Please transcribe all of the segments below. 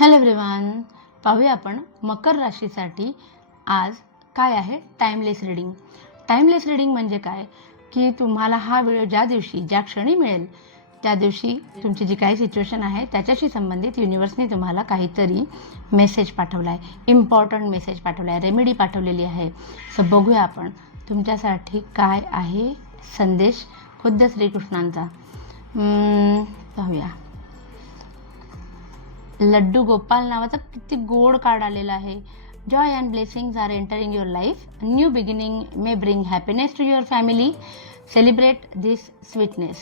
Hello everyone, पाहूया आपण मकर राशीसाठी आज काय आहे टाइमलेस रीडिंग. टाइमलेस रीडिंग म्हणजे काय की तुम्हाला हा वेळ ज्या दिवशी ज्या क्षणी मिळेल त्या दिवशी तुमची जी काही सिच्युएशन आहे त्याच्याशी संबंधित युनिवर्सने तुम्हाला काहीतरी मेसेज पाठवला आहे, इम्पॉर्टंट मेसेज पाठवला आहे, रेमेडी पाठवलेली आहे. सो बघूया आपण तुमच्यासाठी काय आहे संदेश खुद्द श्रीकृष्णांचा. पाहूया. लड्डू गोपाल नावाचा किती गोड कार्ड आलेला आहे. Joy and blessings are entering your life. New beginning may bring happiness to your family. Celebrate this sweetness.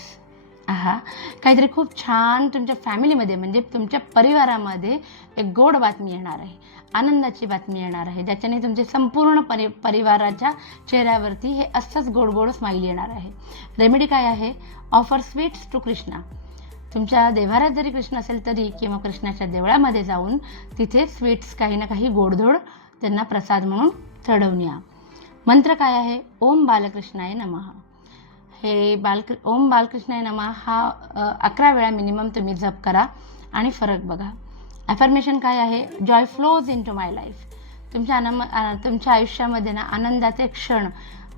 काहीतरी खूप छान तुमच्या फॅमिलीमध्ये म्हणजे तुमच्या परिवारामध्ये एक गोड बातमी येणार आहे, आनंदाची बातमी येणार आहे, ज्याच्याने तुमचे संपूर्ण परिवाराच्या चेहऱ्यावरती हे असंच गोड गोड स्माईल येणार आहे. रेमेडी काय आहे? Offer sweets to Krishna. तुमच्या देवाऱ्यात जरी कृष्ण असेल तरी किंवा कृष्णाच्या देवळामध्ये जाऊन तिथे स्वीट्स काही ना काही गोडधोड त्यांना प्रसाद म्हणून चढवून या. मंत्र काय आहे? ओम बालकृष्णाय नमः. हे ओम बालकृष्णाय नमः हा 11 वेळा मिनिमम तुम्ही जप करा आणि फरक बघा. ॲफर्मेशन काय आहे? Joy flows into my life. तुमच्या आयुष्यामध्ये ना आनंदाचे क्षण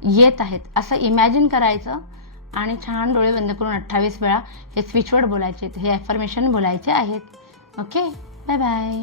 येत आहेत असं इमॅजिन करायचं आणि छान डोळे बंद करून 28 वेळा हे स्विचवर्ड बोलायचे, हे ॲफर्मेशन बोलायचे आहेत. Okay, bye bye.